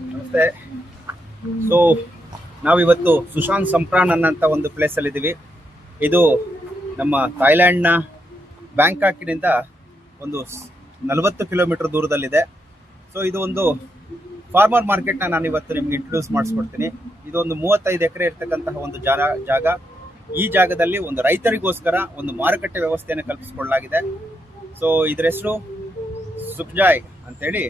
ನಮಸ್ತೆ. ಸೊ ನಾವಿವತ್ತು ಸುಶಾಂತ್ ಸಂಪ್ರಾನ್ ಅನ್ನೋಂಥ ಒಂದು ಪ್ಲೇಸಲ್ಲಿ ಇದ್ದೀವಿ. ಇದು ನಮ್ಮ ಥಾಯ್ಲ್ಯಾಂಡ್ನ ಬ್ಯಾಂಕಾಕಿನಿಂದ ಒಂದು 40 ಕಿಲೋಮೀಟರ್ ದೂರದಲ್ಲಿದೆ. ಸೊ ಇದು ಒಂದು ಫಾರ್ಮರ್ ಮಾರ್ಕೆಟ್ನ ನಾನು ಇವತ್ತು ನಿಮ್ಗೆ ಇಂಟ್ರೊಡ್ಯೂಸ್ ಮಾಡಿಸ್ಕೊಡ್ತೀನಿ. ಇದು ಒಂದು 35 ಎಕರೆ ಇರ್ತಕ್ಕಂತಹ ಒಂದು ಜಾಗ. ಈ ಜಾಗದಲ್ಲಿ ಒಂದು ರೈತರಿಗೋಸ್ಕರ ಒಂದು ಮಾರುಕಟ್ಟೆ ವ್ಯವಸ್ಥೆಯನ್ನು ಕಲ್ಪಿಸಿಕೊಳ್ಳಲಾಗಿದೆ. ಸೊ ಇದರ ಹೆಸರು ಸುಖ್ಜಾಯ್ ಅಂತೇಳಿ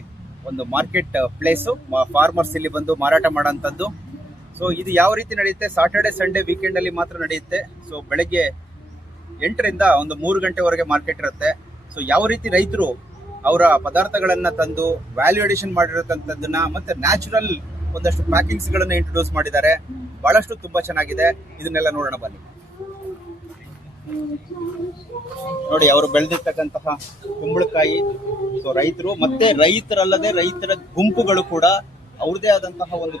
ಒಂದು ಮಾರ್ಕೆಟ್ ಪ್ಲೇಸು. ಫಾರ್ಮರ್ಸ್ ಇಲ್ಲಿ ಬಂದು ಮಾರಾಟ ಮಾಡೋಂಥದ್ದು. ಸೊ ಇದು ಯಾವ ರೀತಿ ನಡೆಯುತ್ತೆ, ಸಾಟರ್ಡೆ ಸಂಡೇ ವೀಕೆಂಡಲ್ಲಿ ಮಾತ್ರ ನಡೆಯುತ್ತೆ. ಸೊ ಬೆಳಗ್ಗೆ 8ರಿಂದ ಒಂದು 3 ಗಂಟೆವರೆಗೆ ಮಾರ್ಕೆಟ್ ಇರುತ್ತೆ. ಸೊ ಯಾವ ರೀತಿ ರೈತರು ಅವರ ಪದಾರ್ಥಗಳನ್ನು ತಂದು ವ್ಯಾಲ್ಯೂ ಅಡಿಷನ್ ಮಾಡಿರತಕ್ಕಂಥದ್ದನ್ನ ಮತ್ತೆ ನ್ಯಾಚುರಲ್ ಒಂದಷ್ಟು ಪ್ಯಾಕಿಂಗ್ಸ್ಗಳನ್ನು ಇಂಟ್ರೊಡ್ಯೂಸ್ ಮಾಡಿದ್ದಾರೆ. ಬಹಳಷ್ಟು ತುಂಬ ಚೆನ್ನಾಗಿದೆ. ಇದನ್ನೆಲ್ಲ ನೋಡೋಣ ಬನ್ನಿ. ನೋಡಿ, ಅವರು ಬೆಳೆದಿರ್ತಕ್ಕಂತಹ ಕುಂಬಳಕಾಯಿ. ಸೊ ರೈತರು ಮತ್ತೆ ರೈತರಲ್ಲದೆ ರೈತರ ಗುಂಪುಗಳು ಕೂಡ ಅವ್ರದೇ ಆದಂತಹ ಒಂದು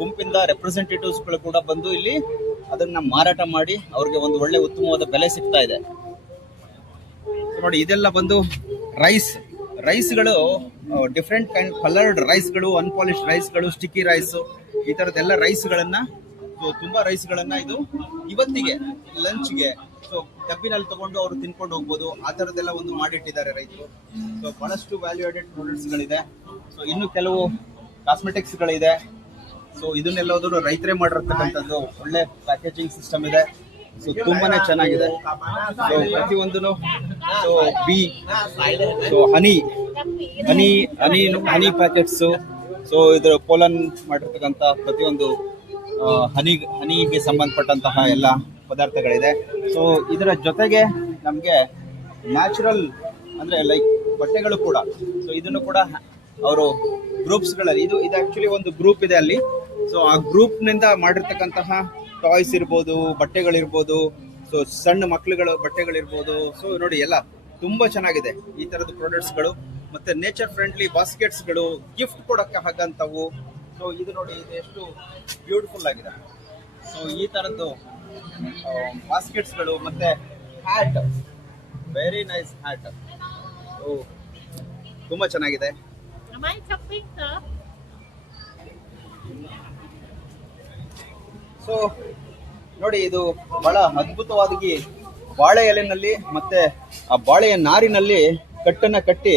ಗುಂಪಿಂದ ರೆಪ್ರೆಸೆಂಟೇಟಿವ್ಸ್ಗಳು ಕೂಡ ಬಂದು ಇಲ್ಲಿ ಅದನ್ನ ಮಾರಾಟ ಮಾಡಿ ಅವ್ರಿಗೆ ಒಂದು ಒಳ್ಳೆ ಉತ್ತಮವಾದ ಬೆಲೆ ಸಿಗ್ತಾ ಇದೆ. ನೋಡಿ, ಇದೆಲ್ಲ ಬಂದು ರೈಸ್ಗಳು ಡಿಫ್ರೆಂಟ್ ಕೈಂಡ್ ಕಲರ್ಡ್ ರೈಸ್ಗಳು, ಅನ್ಪಾಲಿಶ್ಡ್ ರೈಸ್ಗಳು, ಸ್ಟಿಕ್ಕಿ ರೈಸ್, ಈ ತರದೆಲ್ಲ ರೈಸ್ಗಳನ್ನ, ತುಂಬಾ ರೈಸ್ಗಳನ್ನ ಇದು ಇವತ್ತಿಗೆ ಲಂಚ್ಗೆ ಸೊ ಡಬ್ಬಿನಲ್ಲಿ ತಗೊಂಡು ಅವರು ತಿನ್ಕೊಂಡು ಹೋಗ್ಬೋದು. ಆ ತರದೆಲ್ಲ ಒಂದು ಮಾಡಿಟ್ಟಿದ್ದಾರೆ ರೈತರು. ಸೊ ಬಹಳಷ್ಟು ವ್ಯಾಲ್ಯೂ ಆಡೆಡ್ ಪ್ರಾಡಕ್ಟ್ಸ್ಗಳಿದೆ. ಸೊ ಇನ್ನು ಕೆಲವು ಕಾಸ್ಮೆಟಿಕ್ಸ್ಗಳಿದೆ. ಸೊ ಇದನ್ನೆಲ್ಲದೂ ರೈತರೇ ಮಾಡಿರ್ತಕ್ಕಂಥದ್ದು. ಒಳ್ಳೆ ಪ್ಯಾಕೇಜಿಂಗ್ ಸಿಸ್ಟಮ್ ಇದೆ. ಸೊ ತುಂಬಾನೇ ಚೆನ್ನಾಗಿದೆ. ಸೊ ಪ್ರತಿಯೊಂದು ಸೊ ಹನಿ ಪ್ಯಾಕೆಟ್ಸು. ಸೊ ಇದ್ರ ಪೋಲನ್ ಮಾಡಿರ್ತಕ್ಕಂಥ ಪ್ರತಿಯೊಂದು ಹನಿಗೆ ಸಂಬಂಧಪಟ್ಟಂತಹ ಎಲ್ಲ ಪದಾರ್ಥಗಳಿದೆ. ಸೊ ಇದರ ಜೊತೆಗೆ ನಮಗೆ ನ್ಯಾಚುರಲ್ ಅಂದರೆ ಲೈಕ್ ಬಟ್ಟೆಗಳು ಕೂಡ. ಸೊ ಇದನ್ನು ಕೂಡ ಅವರು ಗ್ರೂಪ್ಸ್ಗಳಲ್ಲಿ ಇದು ಆ್ಯಕ್ಚುಲಿ ಒಂದು ಗ್ರೂಪ್ ಇದೆ ಅಲ್ಲಿ. ಸೊ ಆ ಗ್ರೂಪ್ನಿಂದ ಮಾಡಿರ್ತಕ್ಕಂತಹ ಟಾಯ್ಸ್ ಇರ್ಬೋದು, ಬಟ್ಟೆಗಳಿರ್ಬೋದು, ಸೊ ಸಣ್ಣ ಮಕ್ಳುಗಳ ಬಟ್ಟೆಗಳಿರ್ಬೋದು. ಸೊ ನೋಡಿ, ಎಲ್ಲ ತುಂಬ ಚೆನ್ನಾಗಿದೆ ಈ ಥರದ ಪ್ರಾಡಕ್ಟ್ಸ್ಗಳು. ಮತ್ತು ನೇಚರ್ ಫ್ರೆಂಡ್ಲಿ ಬಾಸ್ಕೆಟ್ಸ್ಗಳು, ಗಿಫ್ಟ್ ಕೊಡೋಕ್ಕೆ ಹಾಗಂಥವು. ಸೊ ಇದು ನೋಡಿ, ಇದು ಎಷ್ಟು ಬ್ಯೂಟಿಫುಲ್ ಆಗಿದೆ. ಸೊ ಈ ಥರದ್ದು ಬಾಸ್ಕೆಟ್ಸ್ಗಳು ಮತ್ತು hat, very nice hat. So ತುಂಬ ಚೆನ್ನಾಗಿದೆ. ಸೊ ನೋಡಿ, ಇದು ಬಹಳ ಅದ್ಭುತವಾಗಿ ಬಾಳೆ ಎಲೆನಲ್ಲಿ ಮತ್ತೆ ಆ ಬಾಳೆಯ ನಾರಿನಲ್ಲಿ ಕಟ್ಟನ್ನ ಕಟ್ಟಿ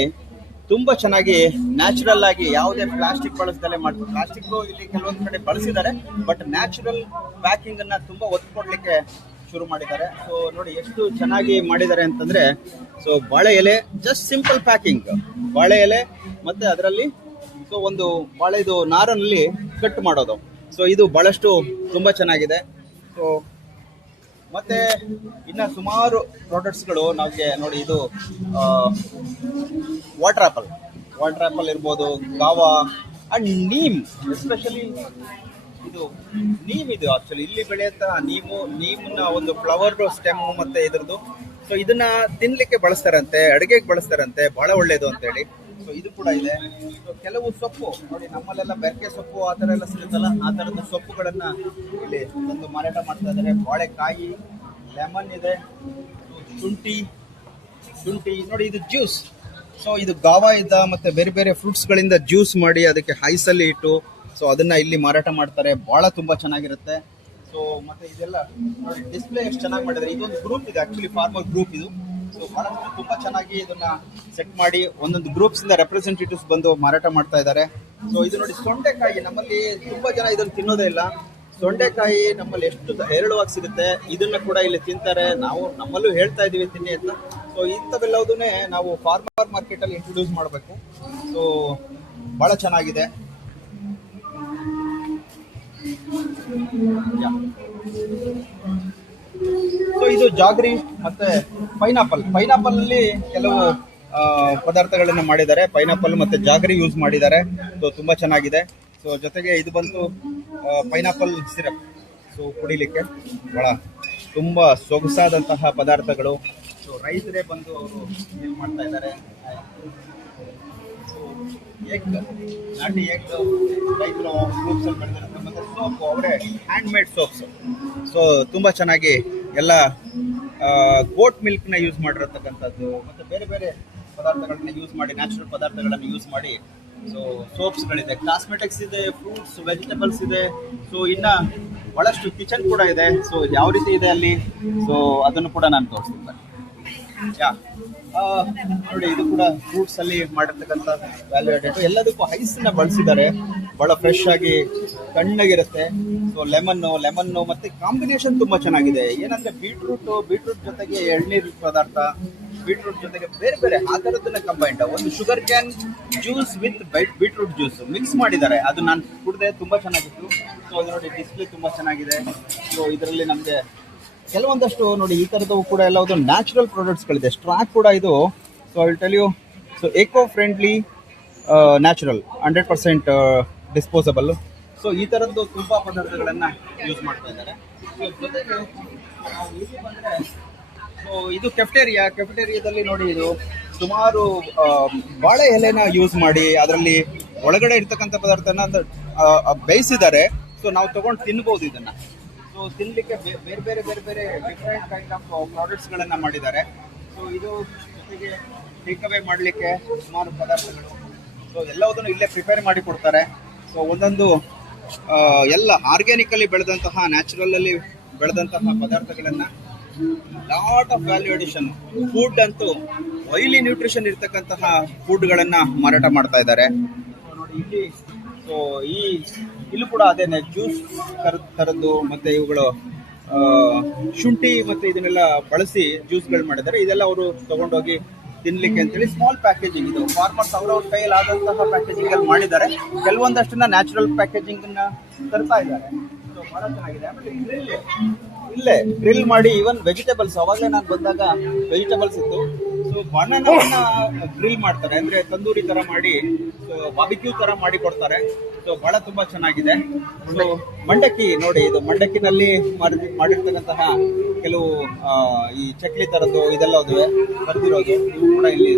ತುಂಬಾ ಚೆನ್ನಾಗಿ ನ್ಯಾಚುರಲ್ ಆಗಿ ಯಾವುದೇ ಪ್ಲಾಸ್ಟಿಕ್ ಬಳಸದಲ್ಲೇ ಮಾಡ್ತಾರೆ. ಪ್ಲಾಸ್ಟಿಕ್ ಇಲ್ಲಿ ಕೆಲವೊಂದು ಕಡೆ ಬಳಸಿದ್ದಾರೆ, ಬಟ್ ನ್ಯಾಚುರಲ್ ಪ್ಯಾಕಿಂಗ್ ಅನ್ನ ತುಂಬಾ ಒತ್ತು ಕೊಡ್ಲಿಕ್ಕೆ ಶುರು ಮಾಡಿದ್ದಾರೆ. ಸೊ ನೋಡಿ ಎಷ್ಟು ಚೆನ್ನಾಗಿ ಮಾಡಿದ್ದಾರೆ ಅಂತಂದ್ರೆ, ಸೊ ಬಾಳೆ ಎಲೆ ಜಸ್ಟ್ ಸಿಂಪಲ್ ಪ್ಯಾಕಿಂಗ್, ಬಾಳೆ ಎಲೆ ಮತ್ತೆ ಅದರಲ್ಲಿ ಸೊ ಒಂದು ಬಾಳೆದು ನಾರಿನಲ್ಲಿ ಕಟ್ ಮಾಡೋದು. ಸೊ ಇದು ಬಹಳಷ್ಟು ತುಂಬಾ ಚೆನ್ನಾಗಿದೆ. ಸೊ ಮತ್ತೆ ಇನ್ನ ಸುಮಾರು ಪ್ರಾಡಕ್ಟ್ಸ್ಗಳು ನಮಗೆ ನೋಡಿ, ಇದು ವಾಟರ್ ಆಪಲ್ ಇರ್ಬೋದು, ಗಾವಾ ಅಂಡ್ ನೀಮ್. ಎಸ್ಪೆಷಲಿ ಇದು ನೀಮ್, ಇದು ಆಕ್ಚುಲಿ ಇಲ್ಲಿ ಬೆಳೆಯುವಂತಹ ನೀಮನ್ನ ಒಂದು ಫ್ಲವರ್ ಸ್ಟೆಮ್ ಮತ್ತೆ ಇದ್ರದ್ದು. ಸೊ ಇದನ್ನ ತಿನ್ಲಿಕ್ಕೆ ಬಳಸ್ತಾರಂತೆ, ಅಡುಗೆಗೆ ಬಳಸ್ತಾರಂತೆ, ಬಹಳ ಒಳ್ಳೇದು ಅಂತ ಹೇಳಿ. ಸೊ ಇದು ಕೂಡ ಇದೆ. ಸೊ ಕೆಲವು ಸೊಪ್ಪು ನೋಡಿ, ನಮ್ಮಲ್ಲೆಲ್ಲ ಬೆರಕೆ ಸೊಪ್ಪು ಆ ಥರ ಎಲ್ಲ ಸಿಗುತ್ತಲ್ಲ, ಆ ಥರದ ಸೊಪ್ಪುಗಳನ್ನ ಇಲ್ಲಿ ಒಂದು ಮಾರಾಟ ಮಾಡ್ತಾ ಇದ್ದಾರೆ. ಬಾಳೆಕಾಯಿ, ಲೆಮನ್ ಇದೆ, ಶುಂಠಿ ನೋಡಿ, ಇದು ಜ್ಯೂಸ್. ಸೊ ಇದು ಗಾವಾ ಇದ್ದ ಮತ್ತೆ ಬೇರೆ ಬೇರೆ ಫ್ರೂಟ್ಸ್ಗಳಿಂದ ಜ್ಯೂಸ್ ಮಾಡಿ ಅದಕ್ಕೆ ಐಸಲ್ಲಿ ಇಟ್ಟು ಸೊ ಅದನ್ನ ಇಲ್ಲಿ ಮಾರಾಟ ಮಾಡ್ತಾರೆ. ಬಹಳ ತುಂಬಾ ಚೆನ್ನಾಗಿರುತ್ತೆ. ಸೊ ಮತ್ತೆ ಇದೆಲ್ಲ ನೋಡಿ, ಡಿಸ್ಪ್ಲೇ ಎಷ್ಟು ಚೆನ್ನಾಗಿ ಮಾಡಿದ್ದಾರೆ. ಇದೊಂದು ಗ್ರೂಪ್ ಇದೆ, ಆಕ್ಚುಲಿ ಫಾರ್ಮರ್ ಗ್ರೂಪ್ ಇದು. ಸೊ ಬಹಳಷ್ಟು ತುಂಬಾ ಚೆನ್ನಾಗಿ ಇದನ್ನ ಸೆಟ್ ಮಾಡಿ ಒಂದೊಂದು ಗ್ರೂಪ್ಸ್ ಇಂದ ರೆಪ್ರೆಸೆಂಟೇಟಿವ್ಸ್ ಬಂದು ಮಾರಾಟ ಮಾಡ್ತಾ ಇದ್ದಾರೆ. ಸೊ ಇದು ನೋಡಿ, ಸೊಂಡೆಕಾಯಿ. ನಮ್ಮಲ್ಲಿ ತುಂಬಾ ಜನ ಇದನ್ನು ತಿನ್ನೋದೇ ಇಲ್ಲ. ಸೊಂಡೆಕಾಯಿ ನಮ್ಮಲ್ಲಿ ಎಷ್ಟು ಹೇರಳವಾಗಿ ಸಿಗುತ್ತೆ, ಇದನ್ನ ಕೂಡ ಇಲ್ಲಿ ತಿಂತಾರೆ. ನಾವು ನಮ್ಮಲ್ಲೂ ಹೇಳ್ತಾ ಇದೀವಿ ತಿನ್ನಿ ಅಂತ. ಸೊ ಇಂಥವೆಲ್ಲವುದನ್ನೇ ನಾವು ಫಾರ್ಮರ್ ಮಾರ್ಕೆಟ್ ಅಲ್ಲಿ ಇಂಟ್ರೊಡ್ಯೂಸ್ ಮಾಡಬೇಕು. ಸೊ ಬಹಳ ಚೆನ್ನಾಗಿದೆ. ಸೊ ಇದು ಜಾಗ್ರಿ ಮತ್ತೆ ಪೈನಾಪಲ್ ಅಲ್ಲಿ ಕೆಲವು ಪದಾರ್ಥಗಳನ್ನ ಮಾಡಿದ್ದಾರೆ. ಪೈನಾಪಲ್ ಮತ್ತೆ ಜಾಗ್ರಿ ಯೂಸ್ ಮಾಡಿದ್ದಾರೆ. ಸೊ ತುಂಬಾ ಚೆನ್ನಾಗಿದೆ. ಸೊ ಜೊತೆಗೆ ಇದು ಬಂತು ಪೈನಾಪಲ್ ಸಿರಪ್. ಸೊ ಕುಡಿಲಿಕ್ಕೆ ಬಹಳ ತುಂಬಾ ಸೊಗಸಾದಂತಹ ಪದಾರ್ಥಗಳು. ಸೊ ರೈತರೇ ಬಂದು ಅವರು ಇದು ಮಾಡ್ತಾ ಇದ್ದಾರೆ. ನಾಟಿ ಎಗ್ ರೈತರು ಗ್ರೂಪ್ಸ್ ಅಲ್ಲಿ ಬೆಳೆದಿರುತ್ತೆ. ಮತ್ತೆ ಸೋಪ್ ಅವರೇ ಹ್ಯಾಂಡ್ ಮೇಡ್ ಸೋಪ್ಸ್. ಸೊ ತುಂಬಾ ಚೆನ್ನಾಗಿ ಎಲ್ಲ ಗೋಟ್ ಮಿಲ್ಕ್ನ ಯೂಸ್ ಮಾಡಿರತಕ್ಕಂಥದ್ದು ಮತ್ತೆ ಬೇರೆ ಬೇರೆ ಪದಾರ್ಥಗಳನ್ನ ಯೂಸ್ ಮಾಡಿ, ನ್ಯಾಚುರಲ್ ಪದಾರ್ಥಗಳನ್ನು ಯೂಸ್ ಮಾಡಿ ಸೊ ಸೋಪ್ಸ್ಗಳಿದೆ, ಕಾಸ್ಮೆಟಿಕ್ಸ್ ಇದೆ, ಫ್ರೂಟ್ಸ್, ವೆಜಿಟೇಬಲ್ಸ್ ಇದೆ. ಸೊ ಇನ್ನ ಬಹಳಷ್ಟು ಕಿಚನ್ ಕೂಡ ಇದೆ. ಸೊ ಯಾವ ರೀತಿ ಇದೆ ಅಲ್ಲಿ, ಸೊ ಅದನ್ನು ಕೂಡ ನಾನು ತೋರಿಸ್ತೀನಿ. ಯಾ ನೋಡಿ, ಇದು ಕೂಡ ಫ್ರೂಟ್ಸ್ ಅಲ್ಲಿ ಮಾಡಿರ್ತಕ್ಕಂಥ ವ್ಯಾಲ್ಯೂ ಆಡೆಡ್. ಎಲ್ಲದಕ್ಕೂ ಐಸ್ನ ಬಳಸಿದ್ದಾರೆ, ಬಹಳ ಫ್ರೆಶ್ ಆಗಿ ತಣ್ಣಗಿರುತ್ತೆ. ಸೊ ಲೆಮನ್ನು ಮತ್ತೆ ಕಾಂಬಿನೇಷನ್ ತುಂಬಾ ಚೆನ್ನಾಗಿದೆ. ಏನಂದ್ರೆ ಬೀಟ್ರೂಟ್ ಜೊತೆಗೆ ಎಳ್ನೀರು ಪದಾರ್ಥ, ಬೀಟ್ರೂಟ್ ಜೊತೆಗೆ ಬೇರೆ ಬೇರೆ ಆ ಥರದನ್ನ ಕಂಬೈಂಡ್, ಒಂದು sugar can juice with beetroot juice mix ಮಾಡಿದ್ದಾರೆ. ಅದು ನಾನು ಕುಡಿದೆ, ತುಂಬಾ ಚೆನ್ನಾಗಿತ್ತು. ಸೊ ಅದು ನೋಡಿ, ಡಿಸ್ಪ್ಲೇ ತುಂಬಾ ಚೆನ್ನಾಗಿದೆ. ಸೊ ಇದರಲ್ಲಿ ನಮಗೆ ಕೆಲವೊಂದಷ್ಟು ನೋಡಿ ಈ ಥರದವು ಕೂಡ ಎಲ್ಲವುದು ನ್ಯಾಚುರಲ್ ಪ್ರಾಡಕ್ಟ್ಸ್ಗಳಿದೆ. ಸ್ಟ್ರಾ ಕೂಡ ಇದು, so I will tell you, so eco friendly, natural, 100% disposable. So ಈ ಥರದ್ದು ತುಂಬ ಪದಾರ್ಥಗಳನ್ನು ಯೂಸ್ ಮಾಡ್ತಾ ಇದ್ದಾರೆ. ಸೊ ಜೊತೆಗೆ ನಾವು ಇಲ್ಲಿ ಬಂದರೆ, ಸೊ ಇದು ಕೆಫೆಟೇರಿಯಾದಲ್ಲಿ ನೋಡಿ, ಇದು ಸುಮಾರು ಬಾಳೆ ಎಲೆನ ಯೂಸ್ ಮಾಡಿ ಅದರಲ್ಲಿ ಒಳಗಡೆ ಇರ್ತಕ್ಕಂಥ ಪದಾರ್ಥನ ಬೇಯಿಸಿದ್ದಾರೆ. ಸೊ ನಾವು ತಗೊಂಡು ತಿನ್ಬೋದು ಇದನ್ನು. ಸೊ ತಿನ್ನಲಿಕ್ಕೆ ಬೇರೆ ಬೇರೆ ಡಿಫ್ರೆಂಟ್ ಕೈಂಡ್ ಆಫ್ ಪ್ರಾಡಕ್ಟ್ಸ್ಗಳನ್ನು ಮಾಡಿದ್ದಾರೆ. ಸೊ ಇದು ಜೊತೆಗೆ ಟೇಕ್ ಅವೇ ಮಾಡಲಿಕ್ಕೆ ಸುಮಾರು ಪದಾರ್ಥಗಳು. ಸೊ ಎಲ್ಲವುದನ್ನು ಇಲ್ಲೇ ಪ್ರಿಪೇರ್ ಮಾಡಿ ಕೊಡ್ತಾರೆ. ಸೊ ಒಂದೊಂದು ಎಲ್ಲ ಆರ್ಗ್ಯಾನಿಕಲ್ಲಿ ಬೆಳೆದಂತಹ, ನ್ಯಾಚುರಲಲ್ಲಿ ಬೆಳೆದಂತಹ ಪದಾರ್ಥಗಳನ್ನು, lot of value addition food ಅಂತೂ ಆಯಿಲಿ ನ್ಯೂಟ್ರಿಷನ್ ಇರ್ತಕ್ಕಂತಹ ಫುಡ್ಗಳನ್ನು ಮಾರಾಟ ಮಾಡ್ತಾ ಇದ್ದಾರೆ. ನೋಡಿ ಇಲ್ಲಿ, ಸೊ ಇಲ್ಲೂ ಕೂಡ ಅದೇನೆ ಜ್ಯೂಸ್ ಥರದ್ದು, ಮತ್ತೆ ಇವುಗಳು ಶುಂಠಿ ಮತ್ತೆ ಇದನ್ನೆಲ್ಲ ಬಳಸಿ ಜ್ಯೂಸ್ಗಳು ಮಾಡಿದ್ದಾರೆ. ಇದೆಲ್ಲ ಅವರು ತಗೊಂಡೋಗಿ ತಿನ್ಲಿಕ್ಕೆ ಅಂತೇಳಿ ಸ್ಮಾಲ್ ಪ್ಯಾಕೇಜಿಂಗ್, ಇದು ಫಾರ್ಮರ್ಸ್ ಅವ್ರವ್ರ ಕೈಯಲ್ಲಿ ಆದಂತಹ ಪ್ಯಾಕೇಜಿಂಗ್ ಅಲ್ಲಿ ಮಾಡಿದ್ದಾರೆ. ಕೆಲವೊಂದಷ್ಟನ್ನ ನ್ಯಾಚುರಲ್ ಪ್ಯಾಕೇಜಿಂಗ್ ಅನ್ನ ತರ್ತಾ ಇದ್ದಾರೆ. ಸೊ ಬಹಳ ಚೆನ್ನಾಗಿದೆ. ಆಮೇಲೆ ಇಲ್ಲೇ ಗ್ರಿಲ್ ಮಾಡಿ ಈವನ್ ವೆಜಿಟೇಬಲ್ಸ್, ಅವಾಗಲೇ ನಾನು ಬಂದಾಗ ವೆಜಿಟೇಬಲ್ಸ್ ಇತ್ತು. ಸೊ ಬನಾನವನ್ನ ಗ್ರಿಲ್ ಮಾಡ್ತಾರೆ, ಅಂದ್ರೆ ತಂದೂರಿ ತರ ಮಾಡಿ, ಸೊ ಬಾರ್ಬಿಕ್ಯೂ ತರ ಮಾಡಿ ಕೊಡ್ತಾರೆ. ಸೊ ಬಹಳ ತುಂಬಾ ಚೆನ್ನಾಗಿದೆ. ಸೊ ಮಂಡಕ್ಕಿ ನೋಡಿ, ಇದು ಮಂಡಕ್ಕಿನಲ್ಲಿ ಮಾಡಿರ್ತಕ್ಕಂತಹ ಕೆಲವು ಈ ಚಕ್ಲಿ ತರದ್ದು ಇದೆಲ್ಲ ಬರ್ದಿರೋದು, ಇವು ಕೂಡ ಇಲ್ಲಿ